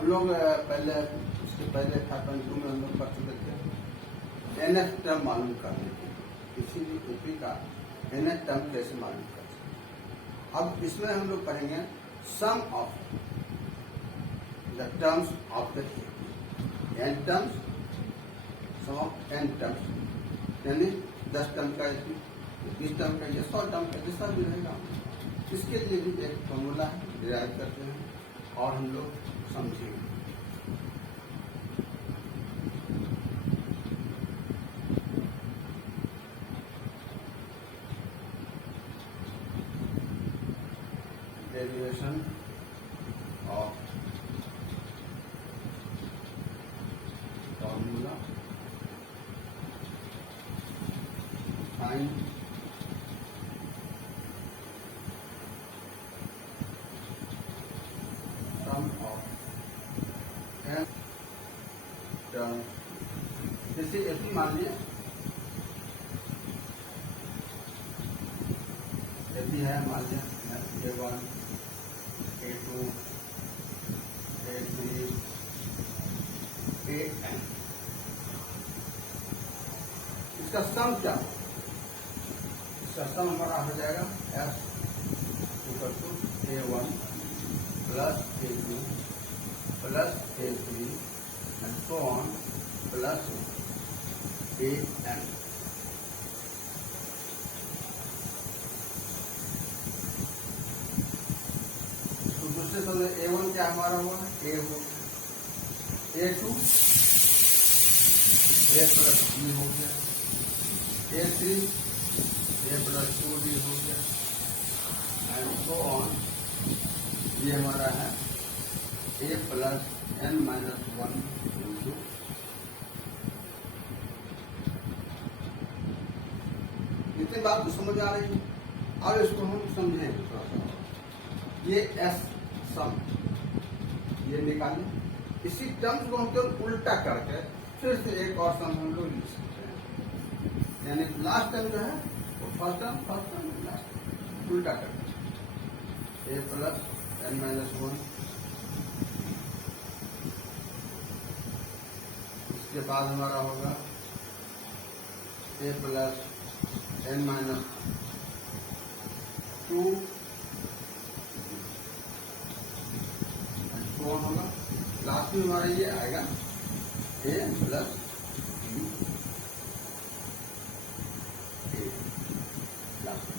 हम लोग पहले उसके पहले 5.2 में हम लोग पढ़ चुके थे एनएफ टर्म मालूम करने के लिए, किसी भी एपी का एनएफ टर्म कैसे मालूम कर सकते। अब इसमें हम लोग पढ़ेंगे sum of the terms of the AP, n terms, sum of n terms, यानी 10 टर्म का एपी, 20 टर्म का या 100 टर्म का जैसा भी रहेगा। इसके लिए भी एक फॉर्मूला है, डिराइव करते हैं और हम लोग समझेंगे। डेरिवेशन ऑफ फॉर्मूला फाइंड जैसे ऐसी मान लिया यदि है, मान लिया A1 A2 A3 AN, इसका सम क्या, इसका सम हमारा हो जाएगा S equal to A1 plus A2 plus A3 and so on plus AN। तो दूसरे शब्द में A1 क्या हमारा हुआ, A हो गया, A2 A प्लस B हो गया, A3 A प्लस 2D हो गया एंड सो ऑन। ये हमारा है A plus N minus 1 into. इतनी बात तो समझ आ रही है। अब इसको हम समझें थोड़ा सा। ये एस सम ये निकालें, इसी टर्म्स को हम तो उल्टा करके फिर से एक और सम हम लोग लिख सकते हैं, यानी लास्ट टर्म जो है वो फर्स्ट टर्म लास्ट उल्टा करके A प्लस N माइनस 1, इसके बाद हमारा होगा A प्लस N माइनस 2 कौन होगा, लास्ट में हमारा ये आएगा A plus B A last में।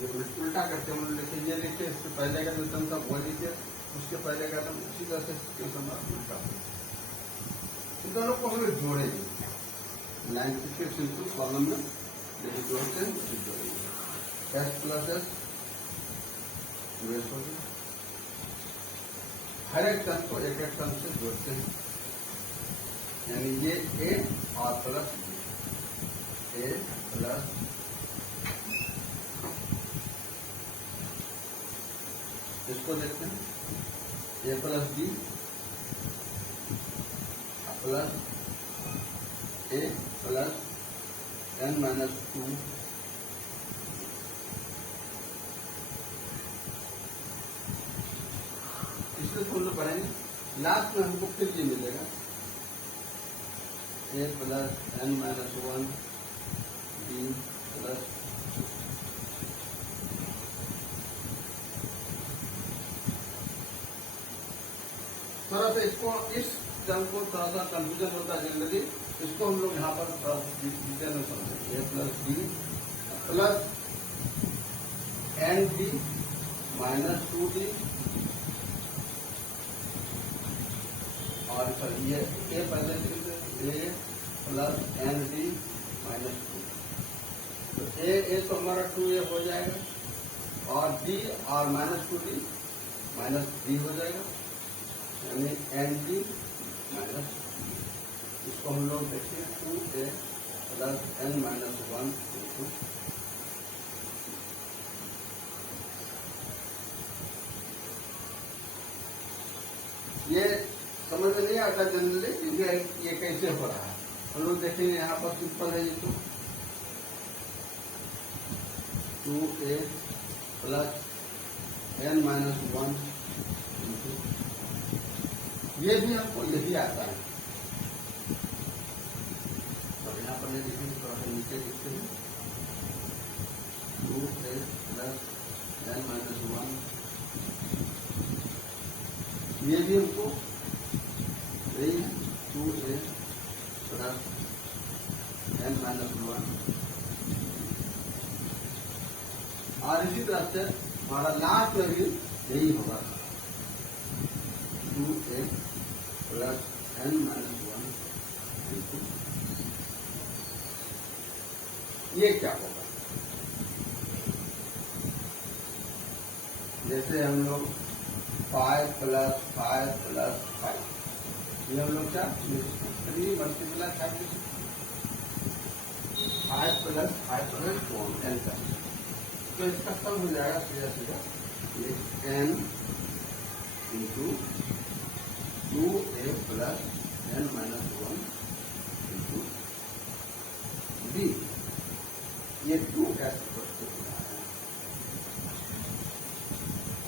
ये उल्टा करके हम लिखे, ये लिखे, इसके पहले का जो टर्म था वो लिखे, उसके पहले का टर्म उसी तरह से उल्टा। इन दोनों को हमें जोड़ेंगे 96 इंटू कॉलम में जोड़ते हैं, S प्लस S वेस्ट हो गया। हर एक टर्म को एक एक टर्म से जोड़ते हैं, यानी ये A और प्लस A प्लस इसको देखते हैं A plus B plus A plus N minus 2 इसलिए हम लोग पढ़ेंगे। लास्ट में हमको फिर ये मिलेगा A plus N minus 1 B plus थोड़ा सा इसको, इस टर्म को थोड़ा सा कंफ्यूजन होता है जनरली, इसको हम लोग यहाँ पर डिटेल में समझेंगे। A plus B plus ND minus 2D और फिर ये A पहले A प्लस ND माइनस 2, तो A तो हमारा 2A हो जाएगा और D और माइनस 2D माइनस 3 हो जाएगा, यानी ND माइनस, इसको हम लोग देखिए 2A plus N minus 1 into ये समझ में नहीं आता जनरली क्योंकि ये कैसे हो रहा है। हम लोग देखेंगे यहाँ पर सिंपल है ये, तो 2A plus N minus 1 into ये भी हमको यही आता है। तो यहाँ पर नहीं लिखेंगे, थोड़ा सा नीचे लिखते हैं 2a प्लस n माइनस 1, ये भी हमको यही है 2a प्लस n माइनस 1। और इसी तरह से हमारा लास्ट में भी यही होगा 2a plus n minus 1 into, ये क्या होगा? जैसे हम लोग 5 प्लस 5 प्लस 5, ये हम लोग क्या 3 मल्टीप्लाई 5 प्लस 5 प्लस 4 n का, तो इसका सम हो जाएगा सीधा सीधा ये n into 2a plus n minus 1 into b, ये 2s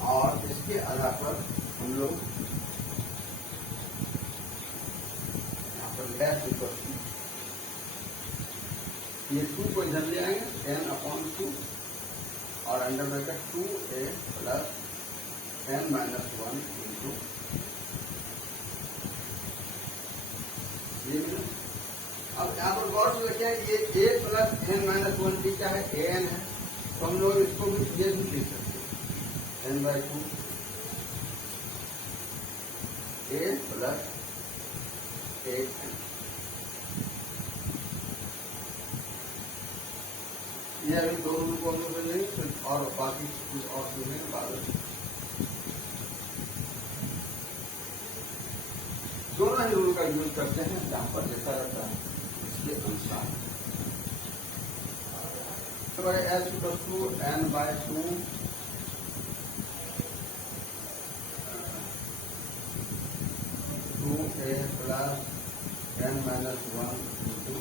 और इसके आधार पर हम लोग यहाँ पर s इक्वल ये 2 को इधर ले आएंगे n/2 और under bracket 2a plus n minus 1 into ये। अब यहाँ पर गौर से देखें, ये a प्लस n माइनस 1 की क्या है, an है, तो हम लोग इसको भी ये भी लिख सकते हैं n/2 a प्लस an। ये अभी दो रूल को हम लोग समझेंगे और बाकी कुछ और समझेंगे बाद में। दोनों ही रूल का यूज करते हैं जहां पर जैसा रहता है इसके अनुसार। तो s equal to n/2 2a plus n minus 1 into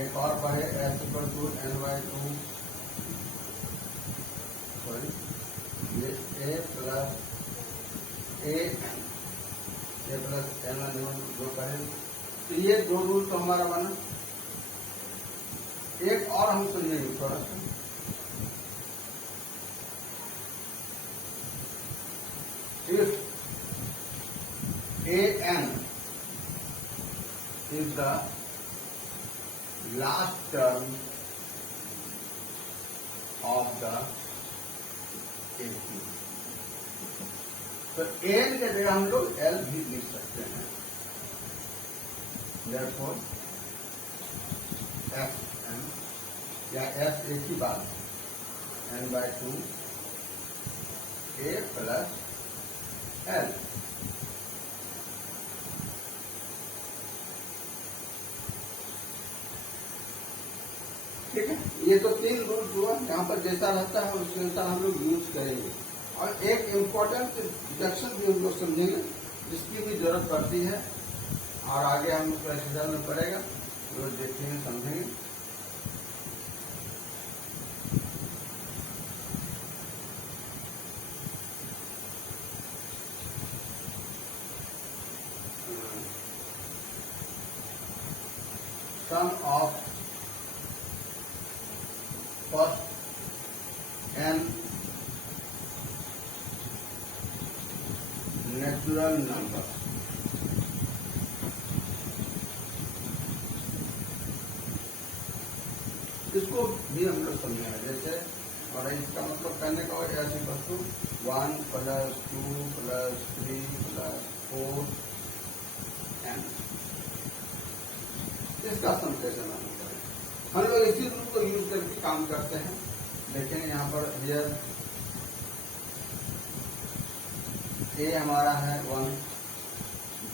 एक और पढ़े s equal to n/2, sorry ये a प्लस n माइनस 1 दो पढ़े। तो ये दो रूल तो हमारा बना। एक और हम समझेंगे थोड़ा सा, if an is the last term of the AP, तो n के जगह हम लोग l भी लिख सकते हैं। therefore fn या f एक ही बात है, n/2 a प्लस l। ठीक है, ये तो 3 रूल हुआ, यहाँ पर जैसा रहता है उसके अनुसार हम लोग यूज करेंगे। और एक इम्पोर्टेंट डिडक्शन भी हम लोग समझेंगे जिसकी भी जरूरत पड़ती है और आगे हम उसका एक्सरसाइज में पड़ेगा, जो देखेंगे समझेंगे। Sum of first n natural number, इसको भी हम लोग समझेंगे। जैसे और इसका मतलब कहने का ऐसी वस्तु 1 + 2 + 3 + 4 n, इसका सम कैसे मालूम करें? हम लोग इसी रूल को यूज करके काम करते हैं। लेकिन यहाँ पर हियर ए हमारा है 1,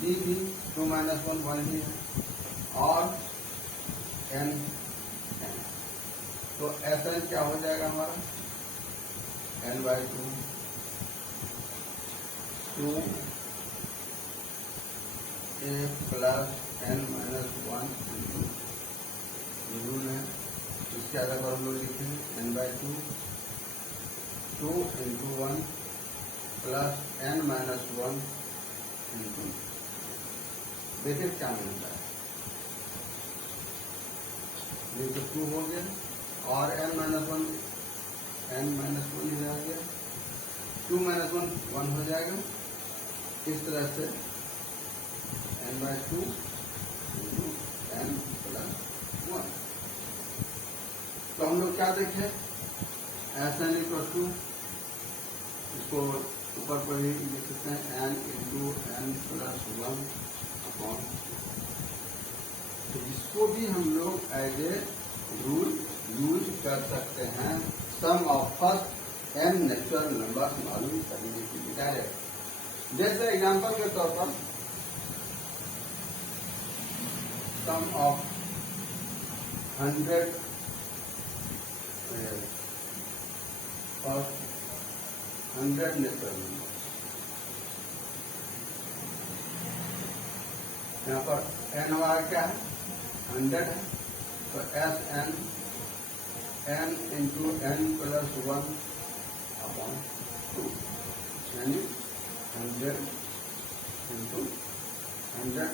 बी भी 2 - 1 1 ही है और n n, तो ऐसा क्या हो जाएगा हमारा n/2 2a plus n minus 1 rule है। इसके आधार पर हम लोग लिखेंगे n/2 2 × 1 plus n minus 1 into, देखिए क्या मिलता है, ये तो 2 हो गया और n माइनस 1 ही आ गया, 2 माइनस 1 हो जाएगा। इस तरह से n/2 इंटू n प्लस 1। तो हम लोग क्या देखें, ऐसा नहीं तो इसको ऊपर पर ही लिख सकते हैं n into n plus 1 upon, तो इसको भी हम लोग एज ए रूल यूज कर सकते हैं sum of first n natural number मालूम करने के लिए डायरेक्ट। जैसे एग्जांपल के तौर पर सम ऑफ 100 फर्स्ट 100 नेचुरल नंबर, यहाँ पर n हमारा क्या है, 100 है, तो S n into n plus 1 upon 2, यानी 100 into 100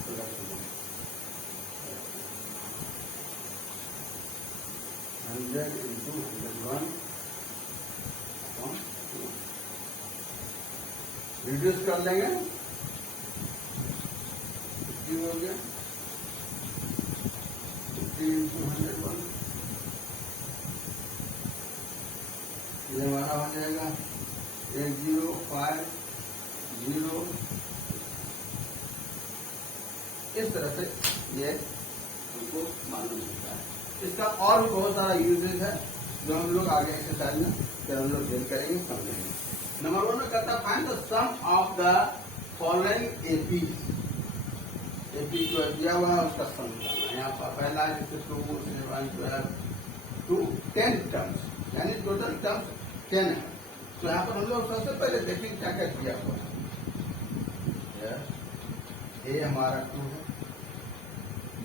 plus 1, 100 into 101 upon 2। Reduce कर लेंगे, 50 हो गया, 50 इंटू 101, ये हमारा हो जाएगा 1050। इस तरह से ये हमको मालूम होता है। इसका और भी बहुत सारा यूजेज है जो हम लोग आगे एक्सरसाइज में फिर हम लोग डील करेंगे, समझेंगे। नंबर 1 में कहता है find the sum of the following AP. AP जो दिया हुआ है उसका सम करना है। यहाँ पर पहला है जैसे 2, 7, 12 टू 10 टर्म्स, यानी टोटल टर्म्स 10 है। तो यहाँ पर हम लोग सबसे पहले देखेंगे क्या क्या दिया हुआ है। ए हमारा 2 है,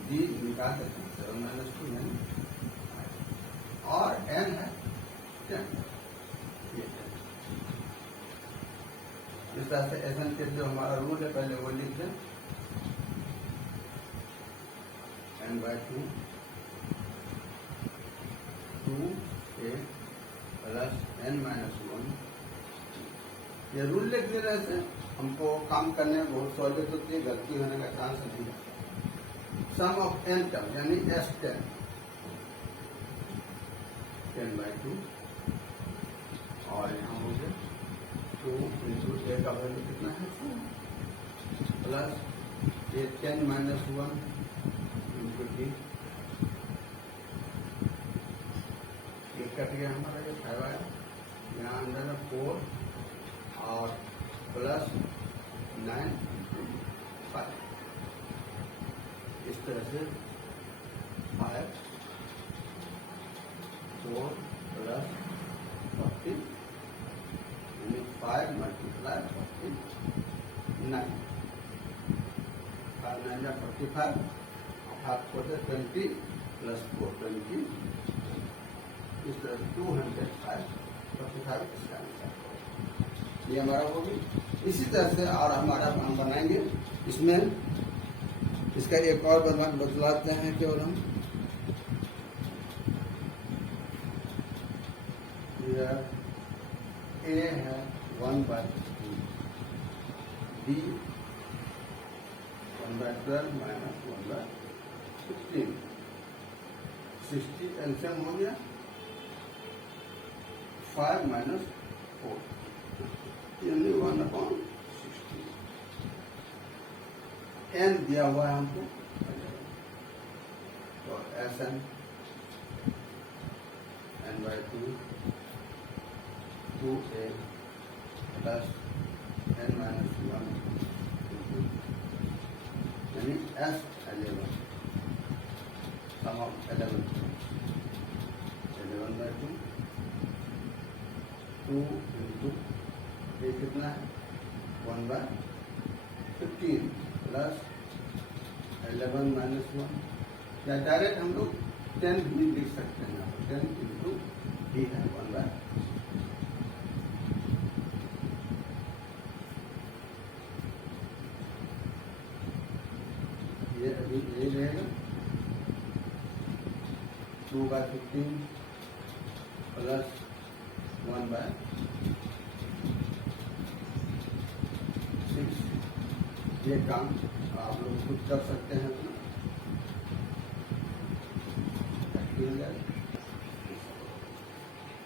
डी निकाल देते हैं 7 माइनस 2 यानी, और n है 10। इस तरह से एसन के जो हमारा रूल है पहले वो लिख दें, n/2 2a plus n minus 1। ये रूल लिख देने से हमको काम करने में बहुत सहूलियत होती है, गलती होने का चांस नहीं है। सम ऑफ n टर्म यानी S10, 10/2 और यहाँ हो गया 2 इंटू a का वैल्यू कितना है 2 प्लस ये 10 माइनस 1 इंटू d, ये कट गया हमारा, ये 5 आया, यहाँ अंदर में 4 और प्लस 9 इंटू 5। इस तरह से 5 4 प्लस 40 यानी 5 मल्टीप्लाई 49, 5 9 45, 5 4 20 प्लस 4 20, इस तरह से 205 45 इसका आंसर, ये हमारा होगी। इसी तरह से और हमारा हम बनाएंगे, इसमें इसका एक और बदलाते हैं केवल हम, ए है 1/2, डी 1/12 माइनस 1/16, 60 एलसीएम हो गया, 5 माइनस 4 यानी 1/16। n दिया हुआ है हमको, तो Sn n/2 2a plus n minus 1 यानी S11, सम ऑफ 11/2 2 इंटू ये कितना है 1/15 प्लस 11 माइनस 1, या डायरेक्ट हम लोग 10 भी लिख सकते हैं, 10 इंटू डी है 1/, 14 प्लस 1/6। ये काम आप लोग खुद कर सकते हैं अपना।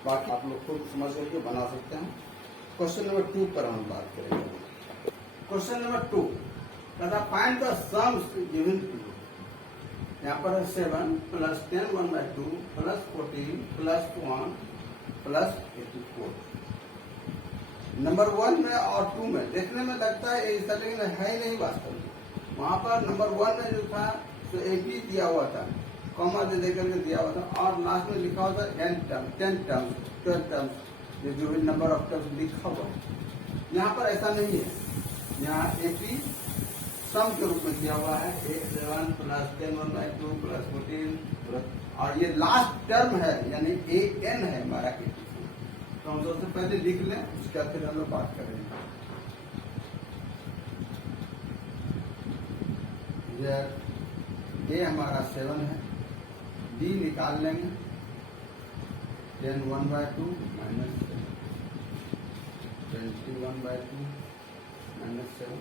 बाकी आप लोग खुद समझ करके बना सकते हैं। क्वेश्चन नंबर 2 पर हम बात करेंगे। क्वेश्चन नंबर 2 कहता find the sums given to. यहाँ पर है 7 plus 10 1/2 plus 14 plus 1 plus 84। Number 1 में और 2 में देखने में लगता है ऐसा, लेकिन है ही नहीं वास्तव में। वहां पर नंबर 1 में जो था तो एक ही दिया हुआ था, कॉमा दे देकर के दिया हुआ था, और लास्ट में लिखा हुआ था 10 टर्म्स 12 टर्म्स, ये जो भी नंबर ऑफ टर्म्स लिखा हुआ है। यहाँ पर ऐसा नहीं है, यहाँ एपी सम के रूप में दिया हुआ है 7 प्लस 10 1/2 प्लस 14 प्लस, और ये लास्ट टर्म है यानी an है हमारा के। तो हम सबसे पहले लिख लें, उसके बाद फिर हम लोग बात करेंगे। ये हमारा 7 है, d निकाल लेंगे 10 1/2 माइनस 21/2 माइनस 7,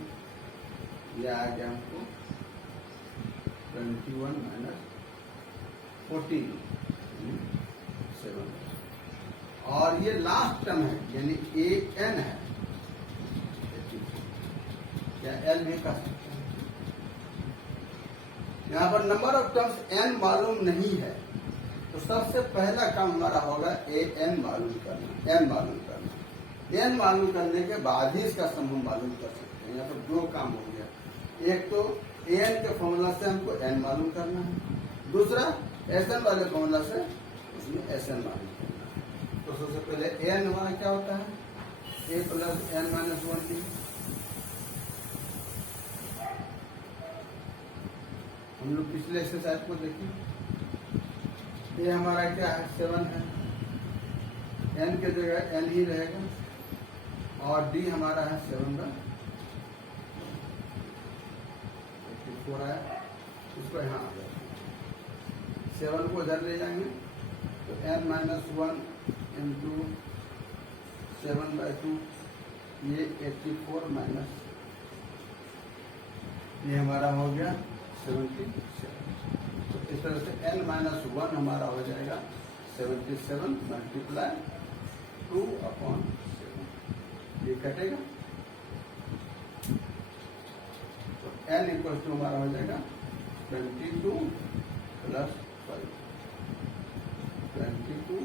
यह आ गया हमको 21 माइनस 14 7, और ये लास्ट टर्म है यानी an है, या l भी कह सकते हैं। यहाँ पर नंबर ऑफ टर्म्स n मालूम नहीं है, तो सबसे पहला काम हमारा होगा an मालूम करना, n मालूम करना। n मालूम करने के बाद ही इसका समूह मालूम कर सकते हैं। यहाँ पर 2 काम हो गया, एक तो an के फॉर्मूला से हमको n मालूम करना है, दूसरा Sn वाले फॉर्मूला से उसमें Sn मालूम करना है। तो सबसे पहले an हमारा क्या होता है, a plus n minus 1t। हम लोग पिछले एक्सरसाइज को देखिए, ये हमारा क्या है 7 है, n के जगह n ही रहेगा, और d हमारा है 7/84 है, इसको यहाँ आ जाएगा। 7 को इधर ले जाएंगे तो n माइनस 1 इंटू 7/2, ये 84 माइनस, ये हमारा हो गया 77। तो इस तरह से n माइनस 1 हमारा हो जाएगा 77 मल्टीप्लाई 2/7, ये कटेगा। तो n इक्वल टू हमारा हो जाएगा 22 प्लस 5, 22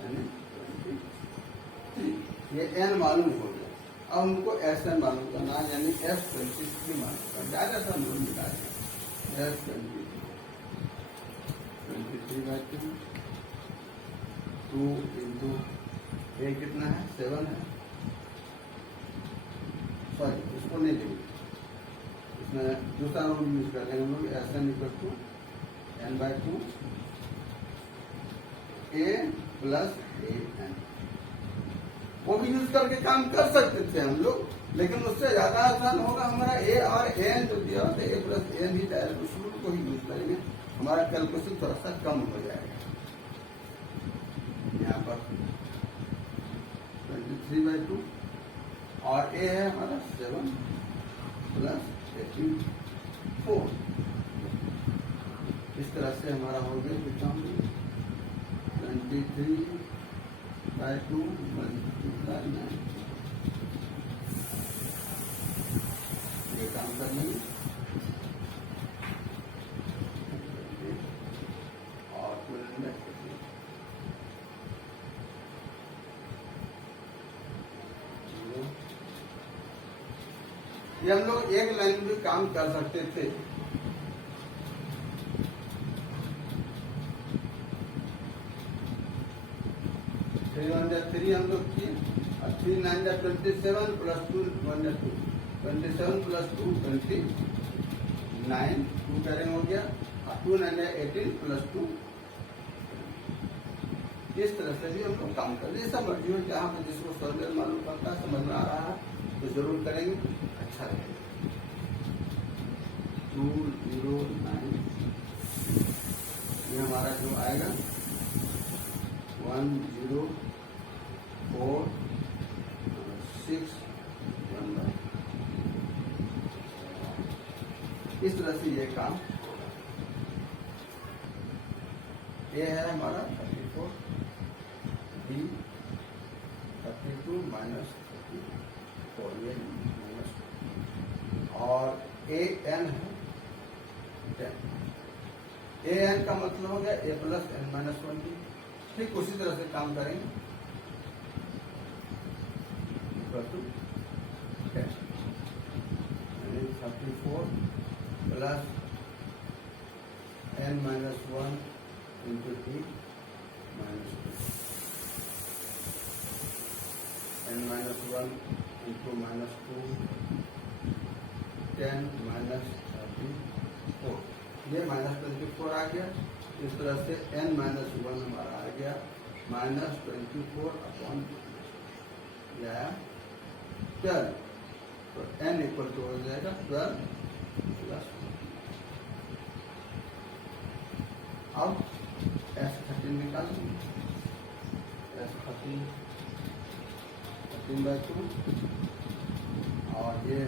यानी 23। ये n मालूम हो गया। अब हमको Sn मालूम करना है, यानी S23 मालूम करना। ज्यादा सा हम मिला S23/2 2 इंटू ए कितना है 7 है, सॉरी इसको नहीं लेंगे, इसमें दूसरा रूल यूज कर लेंगे हम लोग। Sn equal to n/2 a plus an, वो भी यूज करके काम कर सकते थे हम लोग, लेकिन उससे ज्यादा आसान होगा हमारा a और an जो दिया होता है a plus an he direct उस रूल को ही यूज करेंगे, हमारा कैलकुलेशन थोड़ा सा कम हो जाएगा। यहाँ पर 23/2 और a है हमारा 7 प्लस 84। इस तरह से हमारा हो गया कितना 23/2 मल्टीप्लाई 9, ये काम कर लेंगे। और ये हम लोग एक लाइन में काम कर सकते थे। 3 1 3 हम लोग किए, और 3 9 27 प्लस 2 1 2, 27 प्लस 2 29, 2 करेंगे हो गया, और 2 9 18 प्लस 2। इस तरह से भी हम लोग काम कर रहे हैं। सब मर्जी हो, जहाँ पर जिसको सरल मालूम पड़ता है, समझ में आ रहा है तो जरूर करेंगे, अच्छा रहेगा। 2 0 9 ये ये हमारा जो आएगा 10461 इस तरह से ये काम। ये है हमारा 34, B 32 माइनस 34 ये माइनस, और AN है 10। AN का मतलब हो गया A plus N minus 1D। ठीक उसी तरह से काम करेंगे, इक्वल टू 10 यानी 34 plus N minus 1 into D minus 2 N minus 1 into minus 2 10 minus 34 ये माइनस 24 आ गया। इस तरह से N माइनस 1 हमारा आ गया माइनस 24 अपॉन यह 12, तो N इक्वल टू हो जाएगा 12 प्लस। अब S13 निकालेंगे, S13 13/2 और ये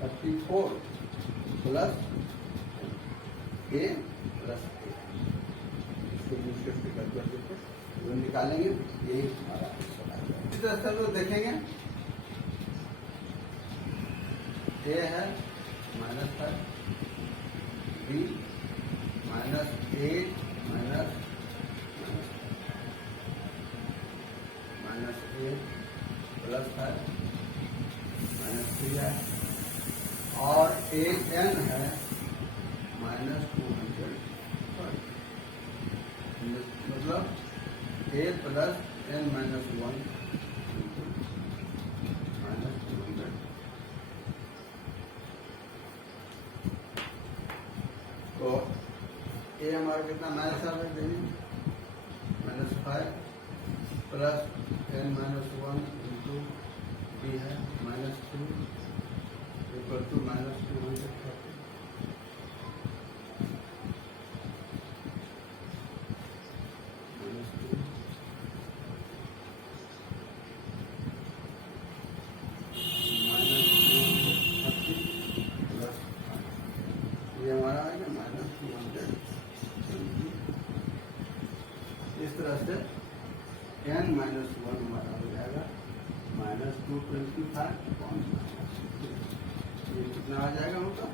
34 प्लस A प्लस A, इसको यूज करके कैलकुलेट करके वो निकालेंगे, यही हमारा आंसर आएगा। इसी तरह से हम लोग देखेंगे, A है -5, B -8 माइनस -8 प्लस 5 -3 है, और AN है -200, मतलब A प्लस N माइनस 1 -200। तो A हमारा कितना माइनस आ रहा है, -5 plus N minus 1 into B है -2 इक्वल टू -230। इस तरह से N माइनस 1 हमारा हो जाएगा -225। ये कितना आ जाएगा होगा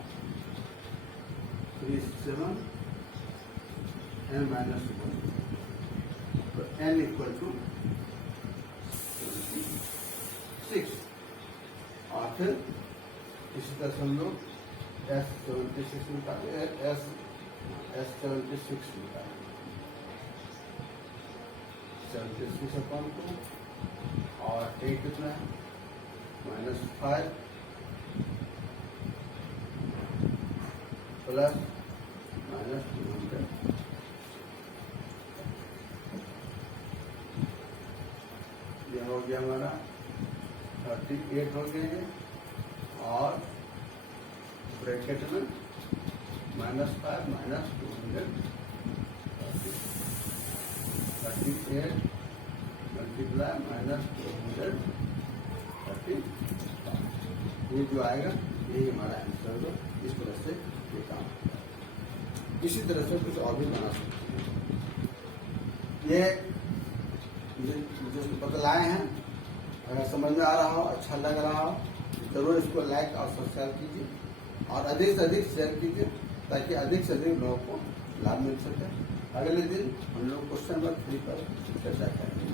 37 N माइनस 1, तो N इक्वल टू 6। और फिर इसी तरह से हम लोग S76 निकाले, S76 निकाले 76 अपॉन 2, और A कितना है -5 प्लस -200। यह हो गया हमारा 38 हो गए हैं, और ब्रैकेट में -5 -200 38 मल्टीप्लाई -230। ये जो आएगा यही हमारा आंसर होगा। इस तरह से ये काम, इसी तरह से कुछ और भी बना सकते हैं। ये जो बतलाए हैं, अगर समझ में आ रहा हो, अच्छा लग रहा हो, जरूर इसको लाइक और सब्सक्राइब कीजिए, और अधिक से अधिक शेयर कीजिए, ताकि अधिक से अधिक लोगों को लाभ मिल सके। अगले दिन हम लोग क्वेश्चन नंबर 3 पर चर्चा करेंगे।